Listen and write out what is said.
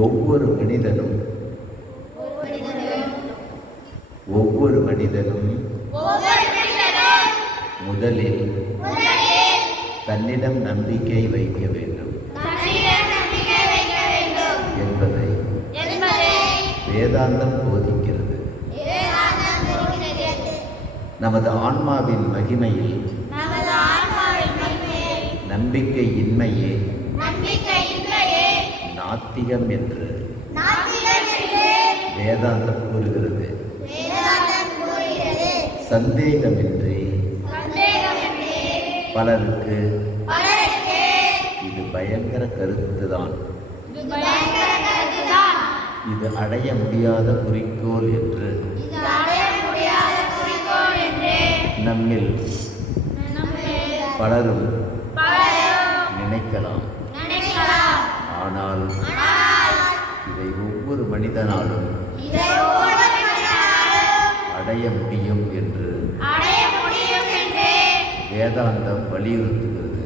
ஒவ்வொரு மனிதனும் முதலில் தன்னிடம் நம்பிக்கை வைக்க வேண்டும் என்பதை வேதாந்தம் போதிக்கிறது. நமது ஆன்மாவின் மகிமையில் நம்பிக்கையின்மையே நாத்திகம் என்று வேதாந்தம் கூறுகிறது. சந்தேகமின்றி பலருக்கு இது பயங்கர கருத்துதான். இது அடைய முடியாத குறிக்கோள் என்று நம்மில் பலரும் நினைக்கலாம். ஆனால் இதை ஒவ்வொரு மனிதனாலும் அடைய முடியும் என்று வேதாந்தம் வலியுறுத்துகிறது.